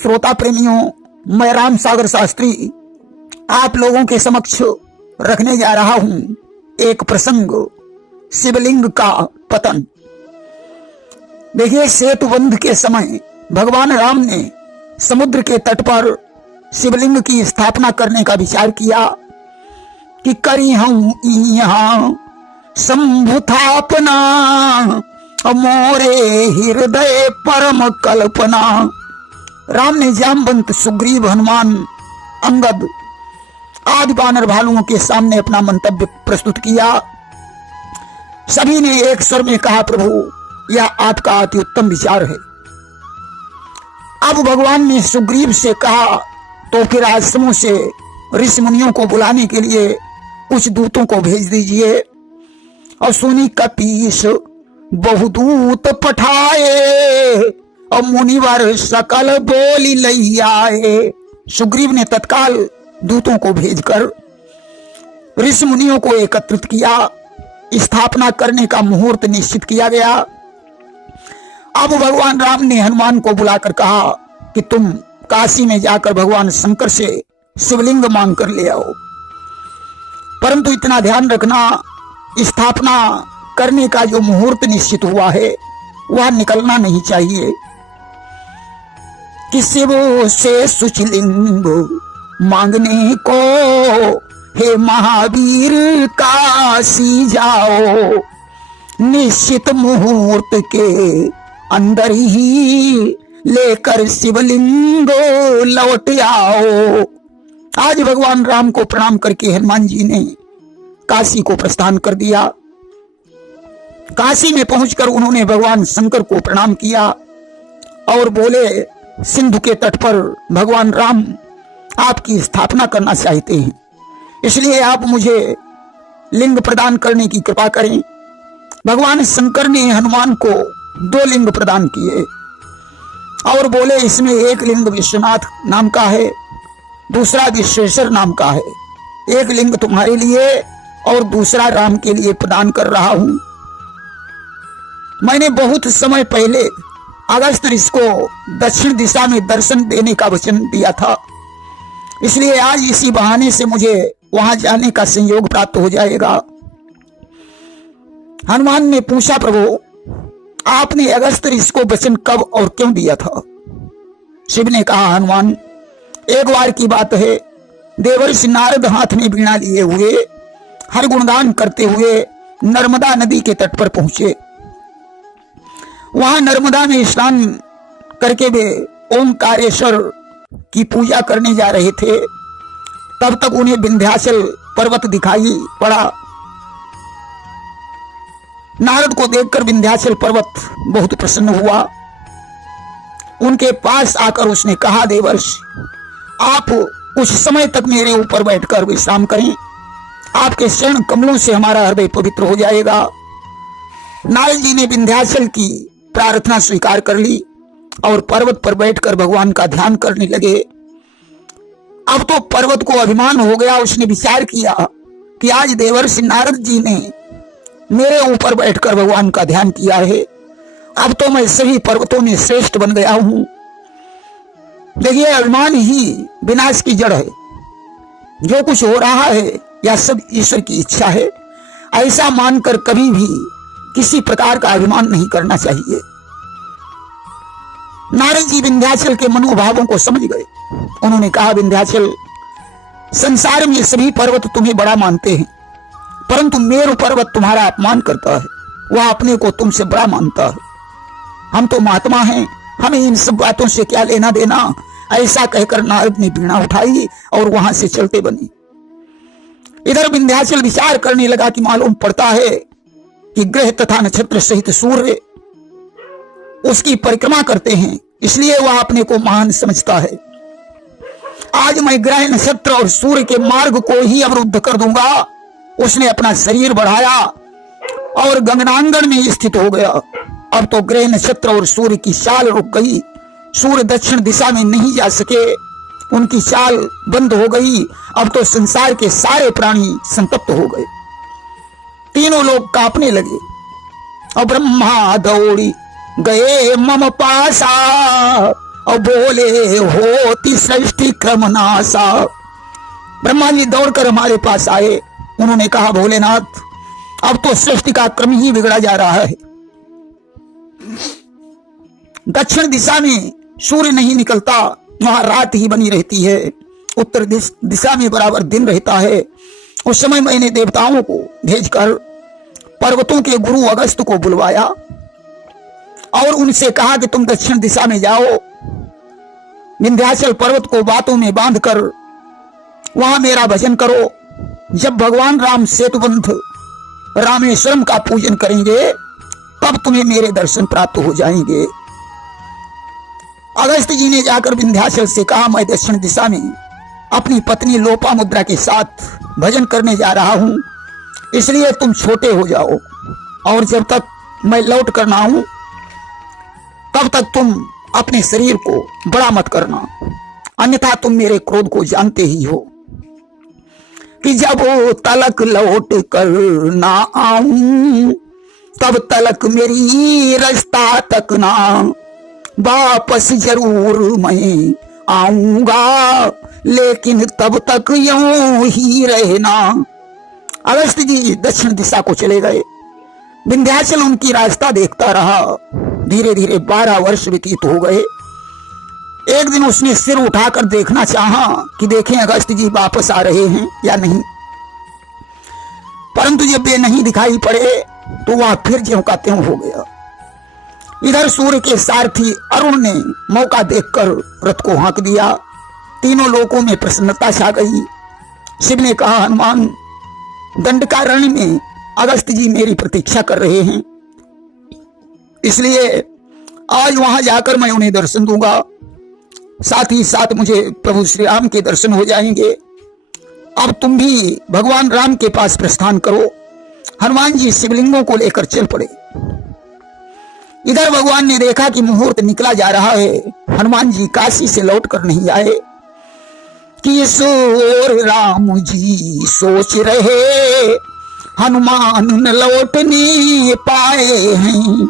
श्रोता प्रेमियों, मैं राम सागर शास्त्री आप लोगों के समक्ष रखने जा रहा हूं एक प्रसंग, शिवलिंग का पतन। देखिए, सेतुबंध के समय भगवान राम ने समुद्र के तट पर शिवलिंग की स्थापना करने का विचार किया कि करी हूं यहाँ शंभुथापना, मोरे हृदय परम कल्पना। राम ने जामवंत, सुग्रीव, हनुमान, अंगद आदि वानर भालुओं के सामने अपना मंतव्य प्रस्तुत किया। सभी ने एक स्वर में कहा, प्रभु यह आपका अति उत्तम विचार है। अब भगवान ने सुग्रीव से कहा, तो फिर आश्रमों से ऋषि मुनियों को बुलाने के लिए कुछ दूतों को भेज दीजिए। और सुनी कपीस बहुदूत पठाए, और मुनिवर सकल बोली लई आए। सुग्रीव ने तत्काल दूतों को भेजकर ऋषि मुनियों को एकत्रित किया। स्थापना करने का मुहूर्त निश्चित किया गया। अब भगवान राम ने हनुमान को बुलाकर कहा कि तुम काशी में जाकर भगवान शंकर से शिवलिंग मांग कर ले आओ, परंतु इतना ध्यान रखना, स्थापना करने का जो मुहूर्त निश्चित हुआ है वह निकलना नहीं चाहिए। कि शिव से सुचलिंग मांगने को हे महावीर काशी जाओ, निश्चित मुहूर्त के अंदर ही लेकर शिवलिंग लौट आओ। आज भगवान राम को प्रणाम करके हनुमान जी ने काशी को प्रस्थान कर दिया। काशी में पहुंचकर उन्होंने भगवान शंकर को प्रणाम किया और बोले, सिंधु के तट पर भगवान राम आपकी स्थापना करना चाहते हैं, इसलिए आप मुझे लिंग प्रदान करने की कृपा करें। भगवान शंकर ने हनुमान को 2 लिंग प्रदान किए और बोले, इसमें एक लिंग विश्वनाथ नाम का है, दूसरा विश्वेश्वर नाम का है। एक लिंग तुम्हारे लिए और दूसरा राम के लिए प्रदान कर रहा हूं। मैंने बहुत समय पहले अगस्त ऋषि को दक्षिण दिशा में दर्शन देने का वचन दिया था, इसलिए आज इसी बहाने से मुझे वहां जाने का संयोग प्राप्त हो जाएगा। हनुमान ने पूछा, प्रभु आपने अगस्त ऋषि को वचन कब और क्यों दिया था? शिव ने कहा, हनुमान एक बार की बात है, देवर्षि नारद हाथ में वीणा लिए हुए हर गुणगान करते हुए नर्मदा नदी के तट पर पहुंचे। वहां नर्मदा में स्नान करके वे ओंकारेश्वर की पूजा करने जा रहे थे। तब तक उन्हें विंध्याचल पर्वत दिखाई पड़ा। नारद को देखकर विंध्याचल पर्वत बहुत प्रसन्न हुआ। उनके पास आकर उसने कहा, देवर्षि आप कुछ समय तक मेरे ऊपर बैठकर विश्राम करें, आपके चरण कमलों से हमारा हृदय पवित्र हो जाएगा। नारद जी ने विंध्याचल की प्रार्थना स्वीकार कर ली और पर्वत पर बैठकर भगवान का ध्यान करने लगे। अब तो पर्वत को अभिमान हो गया। उसने विचार किया कि आज देवर्षि नारद जी ने मेरे ऊपर बैठकर भगवान का ध्यान किया है, अब तो मैं सभी पर्वतों में श्रेष्ठ बन गया हूं। देखिए, अभिमान ही विनाश की जड़ है। जो कुछ हो रहा है या सब ईश्वर की इच्छा है, ऐसा मानकर कभी भी किसी प्रकार का अभिमान नहीं करना चाहिए। नारद जी विंध्याचल के मनोभावों को समझ गए। उन्होंने कहा, विंध्याचल, संसार में सभी पर्वत तुम्हें बड़ा मानते हैं, परंतु मेरु पर्वत तुम्हारा अपमान करता है, वह अपने को तुमसे बड़ा मानता है। हम तो महात्मा हैं, हमें इन सब बातों से क्या लेना देना। ऐसा कहकर नारद ने वीणा उठाई और वहां से चलते बने। इधर विंध्याचल विचार करने लगा कि मालूम पड़ता है कि ग्रह तथा नक्षत्र सहित सूर्य उसकी परिक्रमा करते हैं, इसलिए वह अपने को महान समझता है। आज मैं ग्रह, नक्षत्र और सूर्य के मार्ग को ही अवरुद्ध कर दूंगा। उसने अपना शरीर बढ़ाया और गगनांगन में स्थित हो गया। अब तो ग्रह, नक्षत्र और सूर्य की चाल रुक गई। सूर्य दक्षिण दिशा में नहीं जा सके, उनकी चाल बंद हो गई। अब तो संसार के सारे प्राणी संतप्त हो गए। तीनों लोग कांपने लगे और ब्रह्मा दौड़ी गए मम पासा, और बोले होती सृष्टि क्रम नासा। ब्रह्मा जी दौड़कर हमारे पास आए, उन्होंने कहा भोलेनाथ अब तो सृष्टि का क्रम ही बिगड़ा जा रहा है। दक्षिण दिशा में सूर्य नहीं निकलता, वहां रात ही बनी रहती है। उत्तर दिशा में बराबर दिन रहता है। उस समय मैंने देवताओं को भेजकर पर्वतों के गुरु अगस्त को बुलवाया और उनसे कहा कि तुम दक्षिण दिशा में जाओ, विंध्याचल पर्वत को बातों में बांधकर वहां मेरा भजन करो। जब भगवान राम सेतुबंध रामेश्वरम का पूजन करेंगे तब तुम्हें मेरे दर्शन प्राप्त हो जाएंगे। अगस्त जी ने जाकर विंध्याचल से कहा मैं दक्षिण दिशा में अपनी पत्नी लोपामुद्रा के साथ भजन करने जा रहा हूं, इसलिए तुम छोटे हो जाओ और जब तक मैं लौट कर ना आऊं तब तक तुम अपने शरीर को बड़ा मत करना, अन्यथा तुम मेरे क्रोध को जानते ही हो कि जब तलक लौट कर ना आऊं तब तलक मेरी रास्ता तक ना वापस जरूर मैं आऊंगा, लेकिन तब तक यूं ही रहना। अगस्त जी दक्षिण दिशा को चले गए। विंध्याचल उनकी रास्ता देखता रहा। धीरे धीरे 12 वर्ष व्यतीत हो गए। एक दिन उसने सिर उठाकर देखना चाहा कि देखें अगस्त जी वापस आ रहे हैं या नहीं, परंतु जब वे नहीं दिखाई पड़े तो वह फिर ज्यों का त्यों हो गया। इधर सूर्य के सारथी अरुण ने मौका देखकर रथ को हाँक दिया। तीनों लोकों में प्रसन्नता छा गई। शिव ने कहा हनुमान दंडकारण्य में अगस्त जी मेरी प्रतीक्षा कर रहे हैं, इसलिए आज वहां जाकर मैं उन्हें दर्शन दूंगा, साथ ही साथ मुझे प्रभु श्री राम के दर्शन हो जाएंगे। अब तुम भी भगवान राम के पास प्रस्थान करो। हनुमान जी शिवलिंगों को लेकर चल पड़े। इधर भगवान ने देखा कि मुहूर्त निकला जा रहा है। हनुमान जी काशी से लौट कर नहीं आए कि इस ओर राम जी सोच रहे हनुमान न लौटने पाए हैं,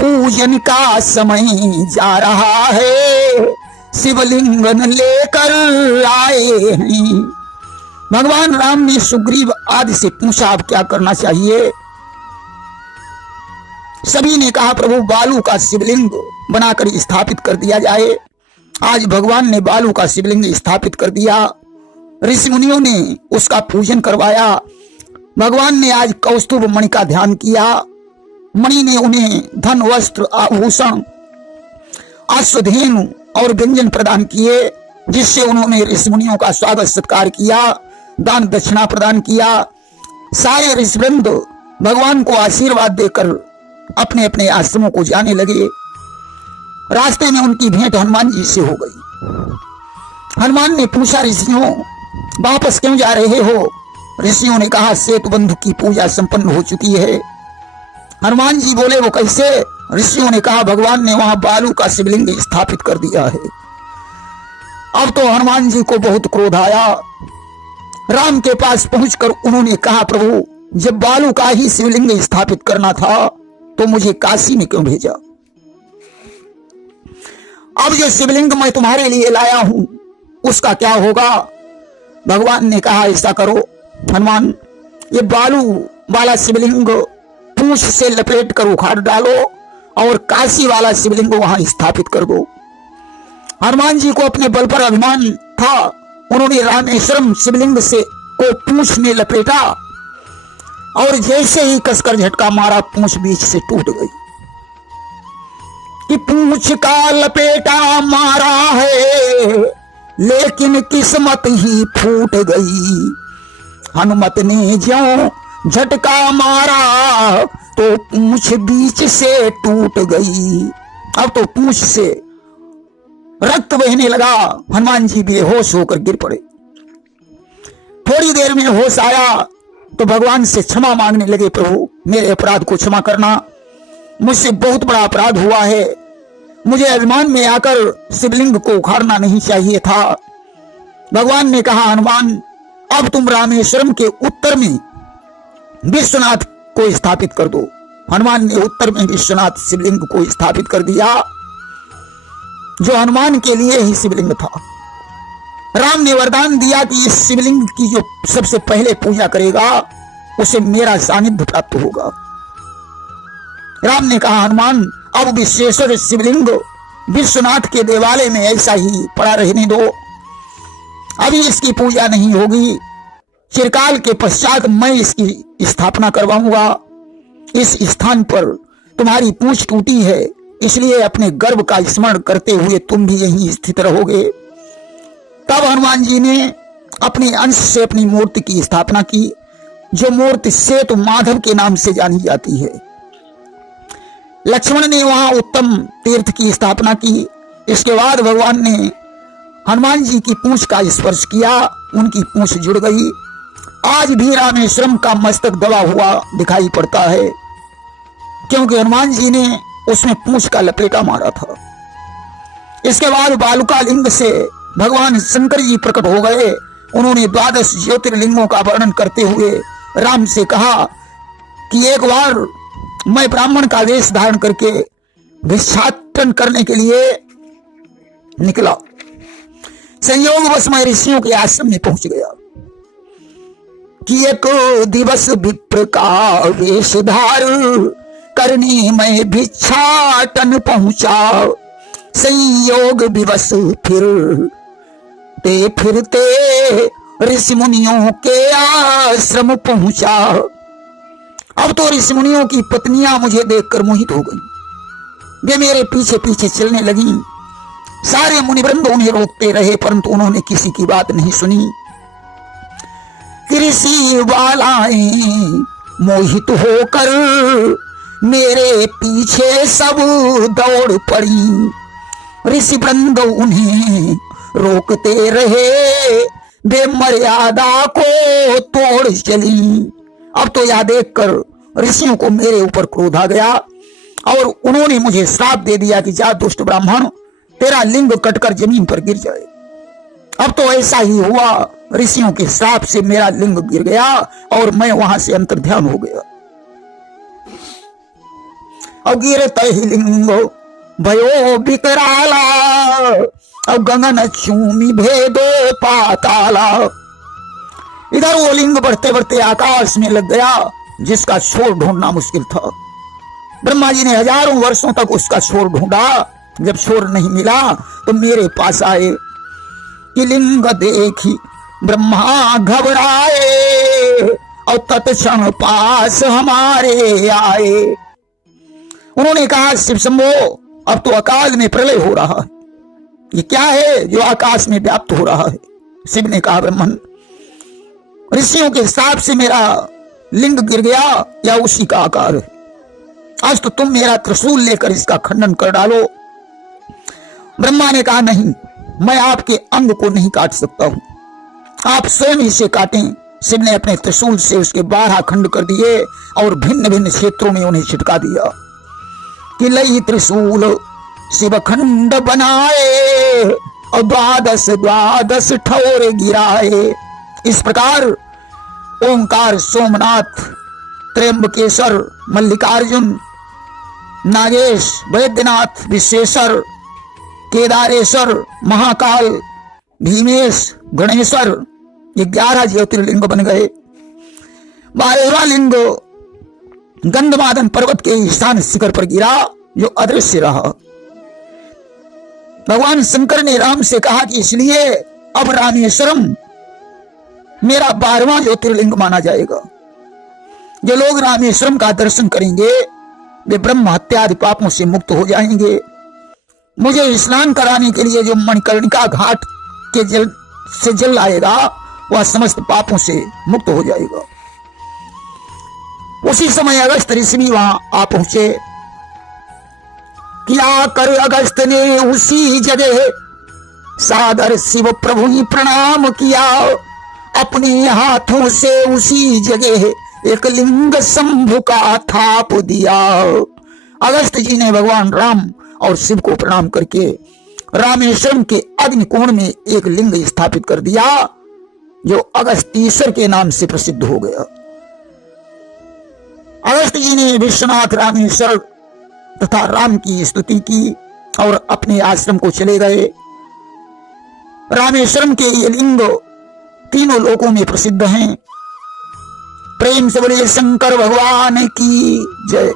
पूजन का समय जा रहा है शिवलिंगन लेकर आए हैं। भगवान राम ने सुग्रीव आदि से पूछा अब क्या करना चाहिए। सभी ने कहा प्रभु बालू का शिवलिंग बनाकर स्थापित कर दिया जाए। आज भगवान ने बालू का शिवलिंग स्थापित कर दिया। ऋषि मुनियों ने उसका पूजन करवाया। भगवान ने आज कौस्तुभ मणि का ध्यान किया। मणि ने उन्हें धन वस्त्र आभूषण अश्वधेनु और व्यंजन प्रदान किए, जिससे उन्होंने ऋषि मुनियों का स्वागत सत्कार किया, दान दक्षिणा प्रदान किया। सारे ऋषिवृंद भगवान को आशीर्वाद देकर अपने अपने आश्रमों को जाने लगे। रास्ते में उनकी भेंट हनुमान जी से हो गई। हनुमान ने पूछा ऋषियों वापस क्यों जा रहे हो। ऋषियों ने कहा सेतुबंध की पूजा संपन्न हो चुकी है। हनुमान जी बोले वो कैसे। ऋषियों ने कहा भगवान ने वहां बालू का शिवलिंग स्थापित कर दिया है। अब तो हनुमान जी को बहुत क्रोध आया। राम के पास पहुंचकर उन्होंने कहा प्रभु जब बालू का ही शिवलिंग स्थापित करना था तो मुझे काशी में क्यों भेजा। अब जो शिवलिंग मैं तुम्हारे लिए लाया हूं उसका क्या होगा। भगवान ने कहा ऐसा करो हनुमान, ये बालू वाला शिवलिंग पूंछ से लपेट कर उखाड़ डालो और काशी वाला शिवलिंग वहां स्थापित कर दो। हनुमान जी को अपने बल पर अभिमान था। उन्होंने रामेश्वरम शिवलिंग से को पूंछ में लपेटा और जैसे ही कसकर झटका मारा पूंछ बीच से टूट गई। कि पूंछ का लपेटा मारा है लेकिन किस्मत ही फूट गई। हनुमत ने ज्यों झटका मारा तो पूंछ बीच से टूट गई। अब तो पूंछ से रक्त बहने लगा। हनुमान जी बेहोश होकर गिर पड़े। थोड़ी देर में होश आया तो भगवान से क्षमा मांगने लगे प्रभु मेरे अपराध को क्षमा करना, मुझसे बहुत बड़ा अपराध हुआ है। मुझे अभिमान में आकर शिवलिंग को उखाड़ना नहीं चाहिए था। भगवान ने कहा हनुमान अब तुम रामेश्वरम के उत्तर में विश्वनाथ को स्थापित कर दो। हनुमान ने उत्तर में विश्वनाथ शिवलिंग को स्थापित कर दिया। जो हनुमान के लिए ही शिवलिंग था। राम ने वरदान दिया कि इस शिवलिंग की जो सबसे पहले पूजा करेगा उसे मेरा सानिध्य प्राप्त होगा। राम ने कहा, हनुमान अब विश्वेश्वर शिवलिंग विश्वनाथ के देवालय में ऐसा ही पड़ा रहने दो, अभी इसकी पूजा नहीं होगी। चिरकाल के पश्चात मैं इसकी स्थापना करवाऊंगा। इस स्थान पर तुम्हारी पूंछ टूटी है, इसलिए अपने गर्भ का स्मरण करते हुए तुम भी यहीं स्थित रहोगे। तब हनुमान जी ने अपने अंश से अपनी मूर्ति की स्थापना की, जो मूर्ति सेतु माधव के नाम से जानी जाती है। लक्ष्मण ने वहां उत्तम तीर्थ की स्थापना की। इसके बाद भगवान ने हनुमान जी की पूंछ का स्पर्श किया, उनकी पूंछ जुड़ गई। आज भी रामेश्वरम का मस्तक दबा हुआ दिखाई पड़ता है, क्योंकि हनुमान जी ने उसमें पूंछ का लपेटा मारा था। इसके बाद बालुका लिंग से भगवान शंकर जी प्रकट हो गए। उन्होंने 12 ज्योतिर्लिंगों का वर्णन करते हुए राम से कहा कि एक बार मैं ब्राह्मण का वेश धारण करके भिक्षाटन करने के लिए निकला। संयोगवश मैं ऋषियों के आश्रम में पहुंच गया कि एक दिवस विप्र का वेश धार करने मैं भिक्षाटन पहुंचा। संयोग विवश फिरते ऋषि मुनियों के आश्रम पहुंचा। अब तो ऋषि मुनियों की पत्नियां मुझे देखकर मोहित हो गईं। वे मेरे पीछे पीछे चलने लगी। सारे मुनिवृंद उन्हें रोकते रहे, परंतु उन्होंने किसी की बात नहीं सुनी। ऋषि बालाएं मोहित होकर मेरे पीछे सब दौड़ पड़ी। ऋषि वृंद उन्हें रोकते रहे, वे मर्यादा को तोड़ चली। अब तो यह देखकर ऋषियों को मेरे ऊपर क्रोध आ गया और उन्होंने मुझे श्राप दे दिया कि जा दुष्ट ब्राह्मण, तेरा लिंग कटकर जमीन पर गिर जाए। अब तो ऐसा ही हुआ। ऋषियों के श्राप से मेरा लिंग गिर गया और मैं वहां से अंतर्ध्यान हो गया। अब गिरत ही लिंग भयो विकराला, अब गगन चूमी भेदो पाताला। इधर वो लिंग बढ़ते बढ़ते आकाश में लग गया, जिसका छोर ढूंढना मुश्किल था। ब्रह्मा जी ने हजारों वर्षों तक उसका छोर ढूंढा। जब छोर नहीं मिला तो मेरे पास आए। कि लिंग देखी ब्रह्मा घबराए और तत्क्षण पास हमारे आए। उन्होंने कहा, शिव शंभो, अब तो अकाल में प्रलय हो रहा है। ये क्या है जो आकाश में व्याप्त हो रहा है? शिव ने कहा, ब्रह्मन, ऋषियों के हिसाब से मेरा लिंग गिर गया या उसी का आकार है। आज तो तुम मेरा त्रिशूल लेकर इसका खंडन कर डालो। ब्रह्मा ने कहा, नहीं, मैं आपके अंग को नहीं काट सकता हूं, आप स्वयं इसे काटें। शिव ने अपने त्रिशूल से उसके 12 खंड कर दिए और भिन्न भिन्न क्षेत्रों में उन्हें छिटका दिया। कि लई त्रिशूल शिव खंड बनाए और 12 ठोर गिराए। इस प्रकार ओंकार, सोमनाथ, त्र्यंबकेश्वर, मल्लिकार्जुन, नागेश, वैद्यनाथ, विश्वेश्वर, केदारेश्वर, महाकाल, भीमेश, गणेश्वर, ये 11 ज्योतिर्लिंग बन गए। 12वां लिंग गंधमादन पर्वत के ईशान शिखर पर गिरा, जो अदृश्य रहा। भगवान शंकर ने राम से कहा कि इसलिए अब रामेश्वरम मेरा 12वां ज्योतिर्लिंग माना जाएगा। जो लोग रामेश्वरम का दर्शन करेंगे वे ब्रह्म हत्या आदि पापों से मुक्त हो जाएंगे। मुझे स्नान कराने के लिए जो मणिकर्णिका घाट के जल से जल आएगा वह समस्त पापों से मुक्त हो जाएगा। उसी समय अगस्त ऋषि भी वहां आ पहुंचे। किया कर अगस्त ने उसी जगह सादर शिव प्रभु ही प्रणाम किया। अपने हाथों से उसी जगह एक लिंग शंभु का थाप दिया। अगस्त जी ने भगवान राम और शिव को प्रणाम करके रामेश्वरम के अग्निकोण में एक लिंग स्थापित कर दिया, जो अगस्तीश्वर के नाम से प्रसिद्ध हो गया। अगस्त जी ने विश्वनाथ, रामेश्वर तथा राम की स्तुति की और अपने आश्रम को चले गए। रामेश्वरम के ये लिंग तीनों लोकों में प्रसिद्ध हैं। प्रेम से बोलिए शंकर भगवान की जय।